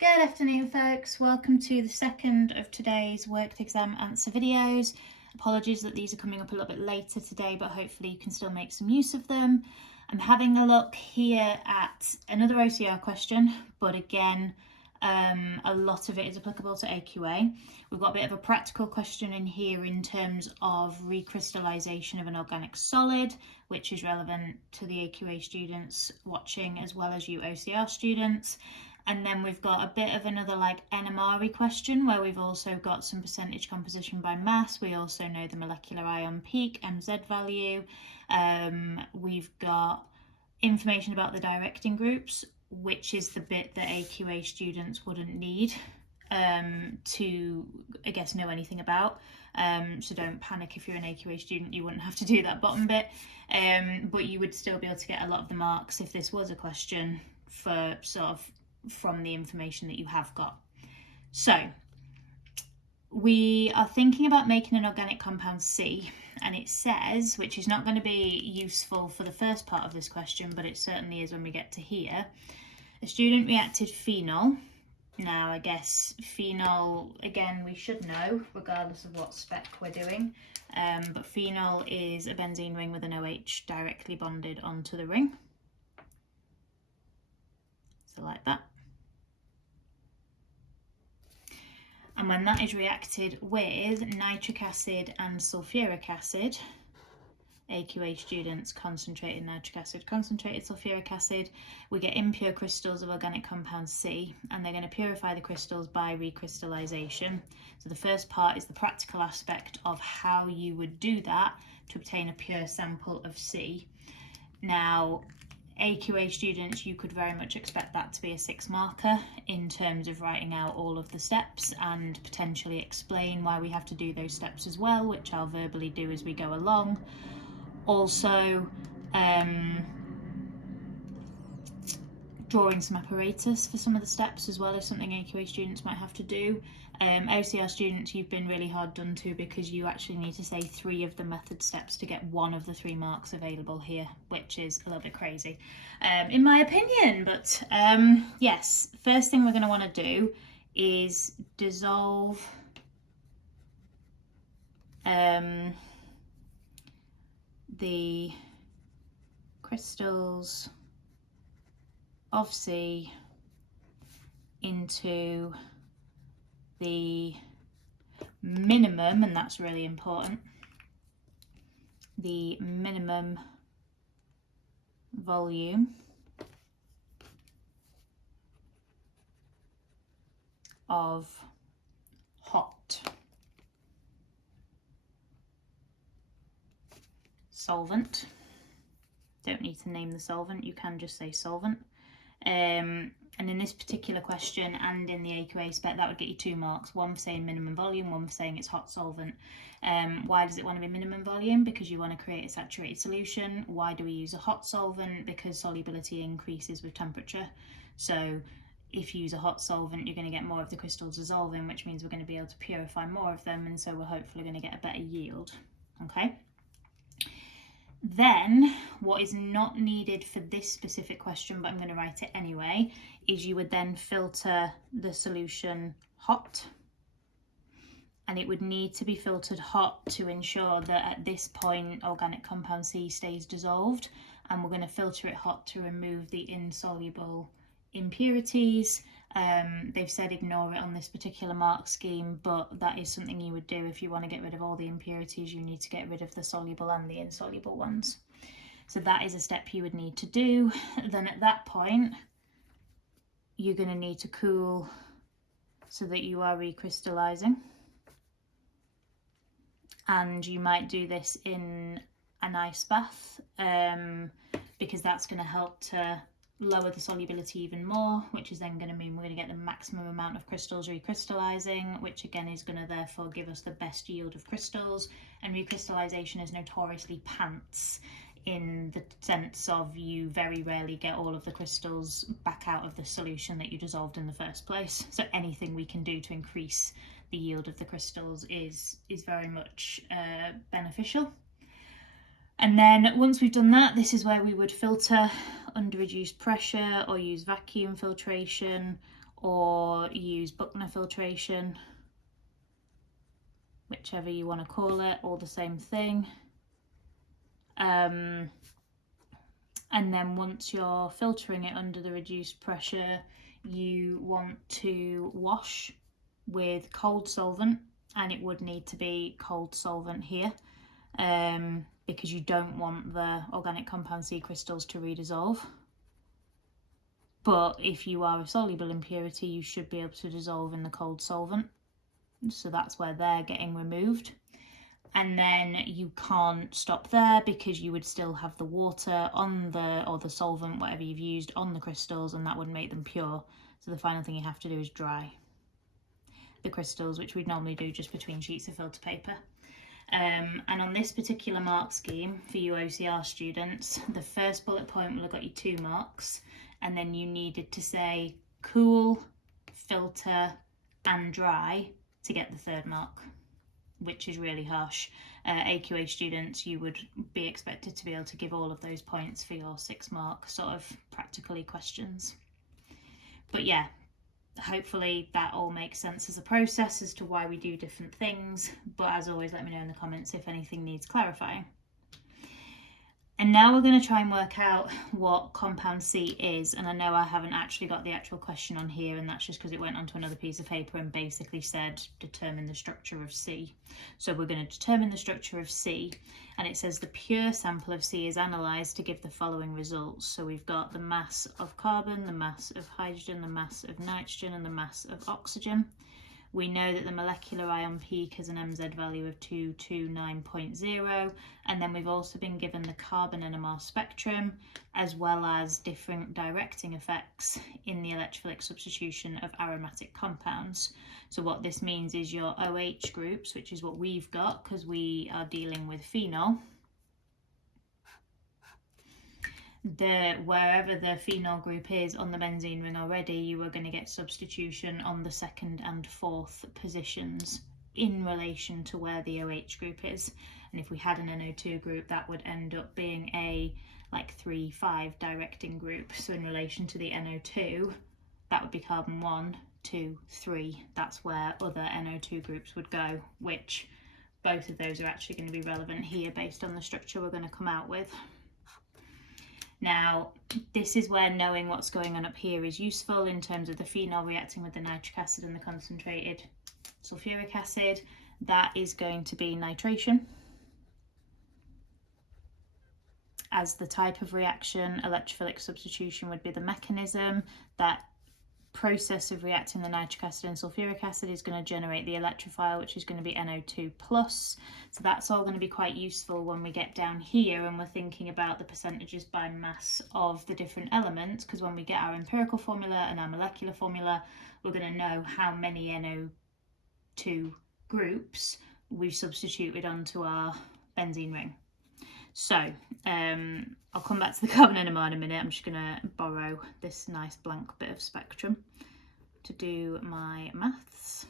Good afternoon, folks. Welcome to the second of today's worked exam answer videos. Apologies that these are coming up a little bit later today, but hopefully you can still make some use of them. I'm having a look here at another OCR question, but again, a lot of it is applicable to AQA. We've got a bit of a practical question in here in terms of recrystallization of an organic solid, which is relevant to the AQA students watching as well as you OCR students. And then we've got a bit of another like NMR question where we've also got some percentage composition by mass. We also know the molecular ion peak, MZ value. We've got information about the directing groups, which is the bit that AQA students wouldn't need to, I guess, know anything about. So don't panic if you're an AQA student, you wouldn't have to do that bottom bit. But you would still be able to get a lot of the marks if this was a question for sort of from the information that you have got. So we are thinking about making an organic compound C, and it says, which is not going to be useful for the first part of this question, but it certainly is when we get to here. A student reacted phenol. Now, I guess phenol, again, we should know, regardless of what spec we're doing, but phenol is a benzene ring with an OH directly bonded onto the ring. So like that. And when that is reacted with nitric acid and sulfuric acid, AQA students, concentrated nitric acid, concentrated sulfuric acid, we get impure crystals of organic compound C, and they're going to purify the crystals by recrystallization. So the first part is the practical aspect of how you would do that to obtain a pure sample of C. Now, AQA students, you could very much expect that to be a 6 marker in terms of writing out all of the steps and potentially explain why we have to do those steps as well, which I'll verbally do as we go along. Also, drawing some apparatus for some of the steps as well is something AQA students might have to do. OCR students, you've been really hard done to because you actually need to say 3 of the method steps to get 1 of the 3 marks available here, which is a little bit crazy, in my opinion. But yes, first thing we're going to want to do is dissolve the crystals of C into the minimum, and that's really important, the minimum volume of hot solvent. Don't need to name the solvent, you can just say solvent. And in this particular question and in the AQA spec, that would get you 2 marks, 1 for saying minimum volume, 1 for saying it's hot solvent. Why does it want to be minimum volume? Because you want to create a saturated solution. Why do we use a hot solvent? Because solubility increases with temperature. So if you use a hot solvent, you're going to get more of the crystals dissolving, which means we're going to be able to purify more of them, and so we're hopefully going to get a better yield. Okay. Then what is not needed for this specific question, but I'm going to write it anyway, is you would then filter the solution hot, and it would need to be filtered hot to ensure that at this point organic compound C stays dissolved, and we're going to filter it hot to remove the insoluble impurities. They've said ignore it on this particular mark scheme, but that is something you would do if you want to get rid of all the impurities. You need to get rid of the soluble and the insoluble ones. So that is a step you would need to do. Then at that point, you're going to need to cool so that you are recrystallizing. And you might do this in an ice bath because that's going to help to lower the solubility even more, which is then going to mean we're going to get the maximum amount of crystals recrystallizing, which again is going to therefore give us the best yield of crystals. And recrystallization is notoriously pants in the sense of you very rarely get all of the crystals back out of the solution that you dissolved in the first place. So anything we can do to increase the yield of the crystals is very much beneficial. And then once we've done that, this is where we would filter under reduced pressure or use vacuum filtration or use Buchner filtration, whichever you want to call it, all the same thing. And then once you're filtering it under the reduced pressure, you want to wash with cold solvent, and it would need to be cold solvent here, because you don't want the organic compound C crystals to redissolve. But if you are a soluble impurity, you should be able to dissolve in the cold solvent. So that's where they're getting removed. And then you can't stop there, because you would still have the water on or the solvent, whatever you've used, on the crystals, and that would make them pure. So the final thing you have to do is dry the crystals, which we'd normally do just between sheets of filter paper. And on this particular mark scheme for you OCR students, the first bullet point will have got you 2 marks, and then you needed to say cool, filter and dry to get the 3rd mark, which is really harsh. AQA students, you would be expected to be able to give all of those points for your 6 mark sort of practically questions. But yeah, hopefully that all makes sense as a process as to why we do different things. But as always, let me know in the comments if anything needs clarifying. And now we're going to try and work out what compound C is. And I know I haven't actually got the actual question on here, and that's just because it went onto another piece of paper and basically said determine the structure of C. So we're going to determine the structure of C, and it says the pure sample of C is analysed to give the following results. So we've got the mass of carbon, the mass of hydrogen, the mass of nitrogen and the mass of oxygen. We know that the molecular ion peak has an MZ value of 229.0, and then we've also been given the carbon NMR spectrum, as well as different directing effects in the electrophilic substitution of aromatic compounds. So what this means is your OH groups, which is what we've got because we are dealing with phenol, wherever the phenol group is on the benzene ring already, you are going to get substitution on the 2nd and 4th positions in relation to where the OH group is. And if we had an NO2 group, that would end up being a like 3-5 directing group. So in relation to the NO2, that would be carbon 1, 2, 3. That's where other NO2 groups would go, which both of those are actually going to be relevant here based on the structure we're going to come out with. Now, this is where knowing what's going on up here is useful in terms of the phenol reacting with the nitric acid and the concentrated sulfuric acid. That is going to be nitration as the type of reaction. Electrophilic substitution would be the mechanism. That process of reacting the nitric acid and sulfuric acid is going to generate the electrophile, which is going to be NO2+. So that's all going to be quite useful when we get down here and we're thinking about the percentages by mass of the different elements, because when we get our empirical formula and our molecular formula, we're going to know how many NO2 groups we've substituted onto our benzene ring. So I'll come back to the carbon NMR in a minute. I'm just going to borrow this nice blank bit of spectrum to do my maths.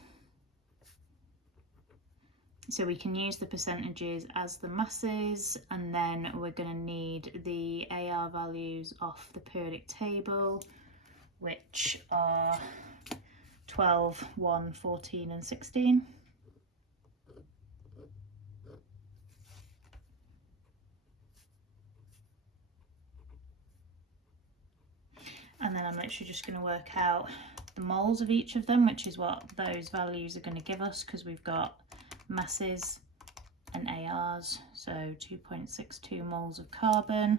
So we can use the percentages as the masses, and then we're going to need the AR values off the periodic table, which are 12, 1, 14 and 16. And then I'm literally just going to work out the moles of each of them, which is what those values are going to give us, because we've got masses and ARs. So 2.62 moles of carbon,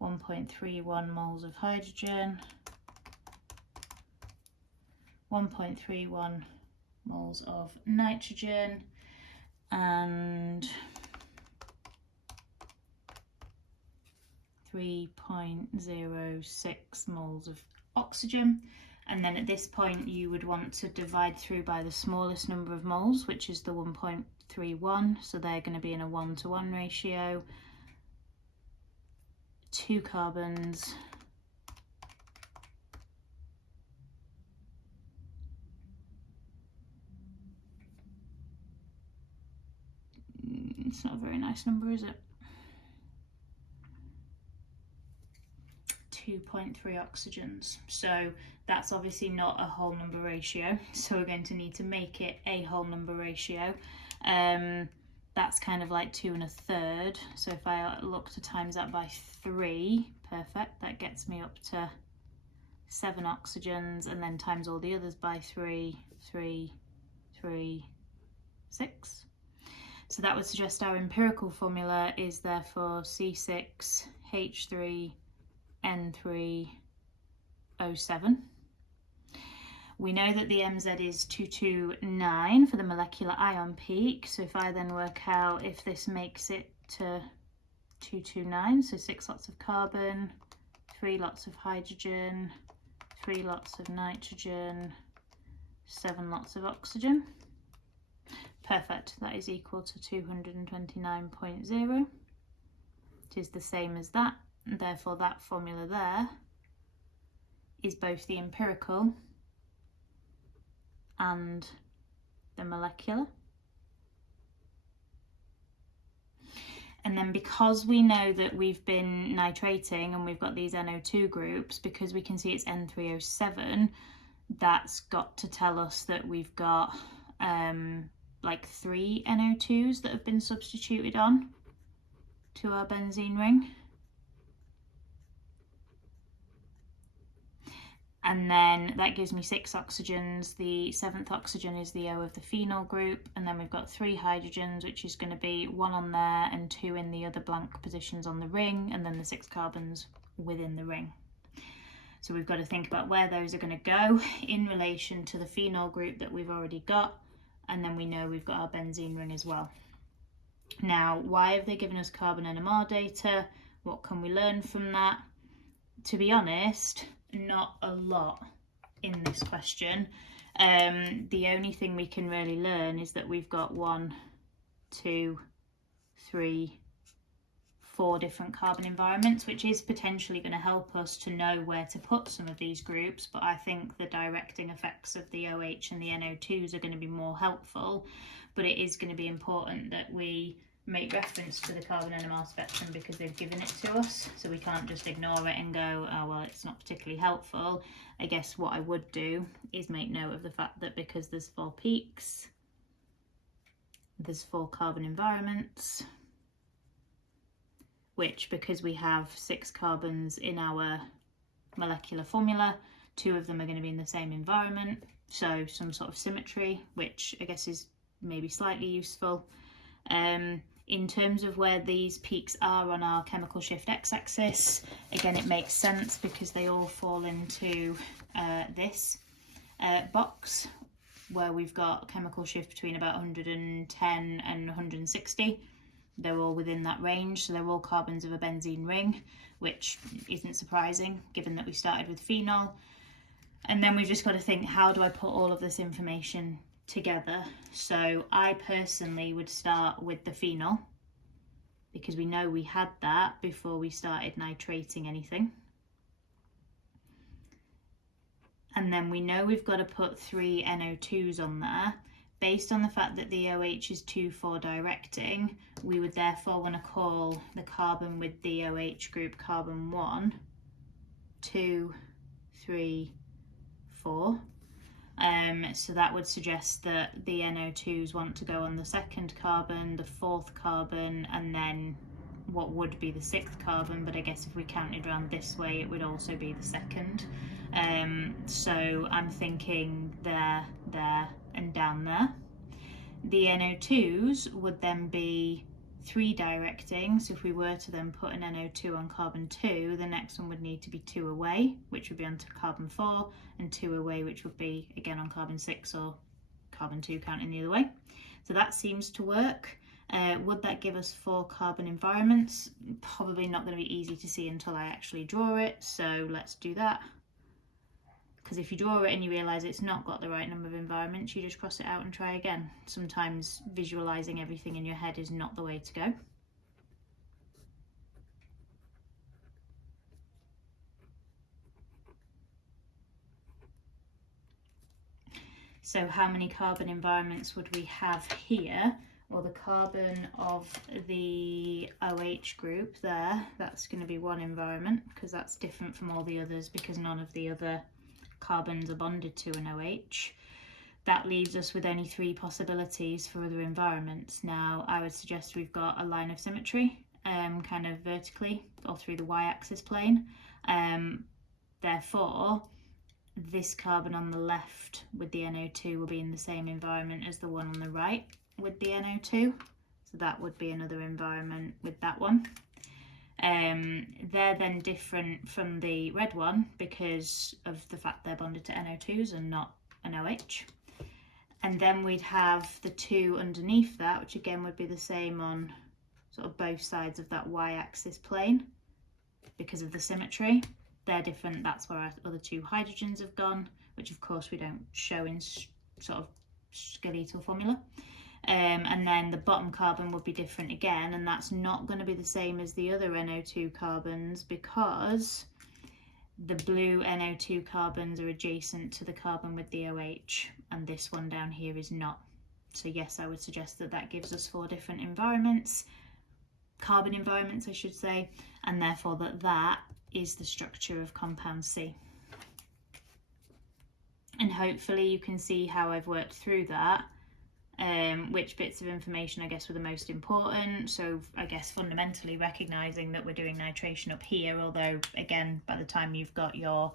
1.31 moles of hydrogen, 1.31 moles of nitrogen, and 3.06 moles of oxygen. And then at this point you would want to divide through by the smallest number of moles, which is the 1.31, so they're going to be in a 1-to-1 ratio. 2 carbons, it's not a very nice number, is it? 2.3 oxygens. So that's obviously not a whole number ratio. So we're going to need to make it a whole number ratio. That's kind of like 2 1/3. So if I look to times that by 3, perfect, that gets me up to 7 oxygens, and then times all the others by 3, 3, 3, 6. So that would suggest our empirical formula is therefore C6H3N3O7. We know that the MZ is 229 for the molecular ion peak. So if I then work out if this makes it to 229, so 6 lots of carbon, 3 lots of hydrogen, 3 lots of nitrogen, 7 lots of oxygen. Perfect, that is equal to 229.0. It is the same as that, and therefore that formula there is both the empirical and the molecular. And then because we know that we've been nitrating and we've got these NO2 groups, because we can see it's N3O7, that's got to tell us that we've got like 3 NO2s that have been substituted on to our benzene ring. And then that gives me 6 oxygens. The 7th oxygen is the O of the phenol group, and then we've got 3 hydrogens, which is going to be 1 on there and 2 in the other blank positions on the ring, and then the 6 carbons within the ring. So we've got to think about where those are going to go in relation to the phenol group that we've already got, and then we know we've got our benzene ring as well. Now, why have they given us carbon NMR data? What can we learn from that? To be honest, not a lot in this question. The only thing we can really learn is that we've got 1, 2, 3, 4 different carbon environments, which is potentially going to help us to know where to put some of these groups, but I think the directing effects of the OH and the NO2s are going to be more helpful. But it is going to be important that we make reference to the carbon NMR spectrum because they've given it to us, so we can't just ignore it and go, oh well, it's not particularly helpful. I guess what I would do is make note of the fact that because there's 4 peaks, there's 4 carbon environments, which, because we have 6 carbons in our molecular formula, 2 of them are going to be in the same environment, so some sort of symmetry, which I guess is maybe slightly useful. In terms of where these peaks are on our chemical shift x-axis, again it makes sense because they all fall into this box where we've got chemical shift between about 110 and 160. They're all within that range, so they're all carbons of a benzene ring, which isn't surprising given that we started with phenol. And then we've just got to think, how do I put all of this information together? So I personally would start with the phenol because we know we had that before we started nitrating anything. And then we know we've got to put 3 NO2s on there. Based on the fact that the OH is 2,4 directing, we would therefore want to call the carbon with the OH group carbon 1, 2, 3, 4. So that would suggest that the NO2s want to go on the 2nd carbon, the 4th carbon, and then what would be the 6th carbon, but I guess if we counted around this way it would also be the 2nd. So I'm thinking there, there, and down there. The NO2s would then be 3 directing, so if we were to then put an NO2 on carbon 2, the next one would need to be 2 away, which would be onto carbon 4, and 2 away, which would be again on carbon 6 or carbon 2 counting the other way. So that seems to work. Would that give us 4 carbon environments? Probably not going to be easy to see until I actually draw it, so let's do that. Because if you draw it and you realise it's not got the right number of environments, you just cross it out and try again. Sometimes visualising everything in your head is not the way to go. So how many carbon environments would we have here? or the carbon of the OH group there, that's going to be one environment, because that's different from all the others, because none of the other carbons are bonded to an OH. That leaves us with only 3 possibilities for other environments. Now, I would suggest we've got a line of symmetry, kind of vertically or through the y-axis plane. Therefore, this carbon on the left with the NO2 will be in the same environment as the one on the right with the NO2. So that would be another environment with that one. They're then different from the red one because of the fact they're bonded to NO2s and not an OH. And then we'd have the 2 underneath that, which again would be the same on sort of both sides of that y-axis plane because of the symmetry. They're different, that's where our other 2 hydrogens have gone, which of course we don't show in sort of skeletal formula. And then the bottom carbon would be different again, and that's not going to be the same as the other NO2 carbons because the blue NO2 carbons are adjacent to the carbon with the OH, and this one down here is not. So yes, I would suggest that that gives us 4 different environments, carbon environments I should say, and therefore that is the structure of compound C. And hopefully you can see how I've worked through that, which bits of information I guess were the most important. So I guess fundamentally recognising that we're doing nitration up here, although again by the time you've got your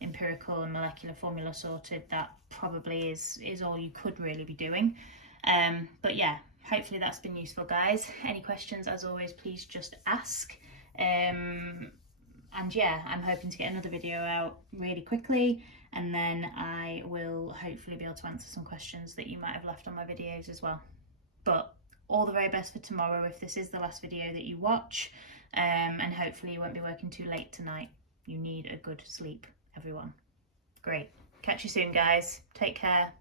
empirical and molecular formula sorted, that probably is all you could really be doing. But yeah, hopefully that's been useful, guys. Any questions, as always, please just ask. And yeah, I'm hoping to get another video out really quickly, and then I will hopefully be able to answer some questions that you might have left on my videos as well. But all the very best for tomorrow if this is the last video that you watch, and hopefully you won't be working too late tonight. You need a good sleep, everyone. Great. Catch you soon, guys. Take care.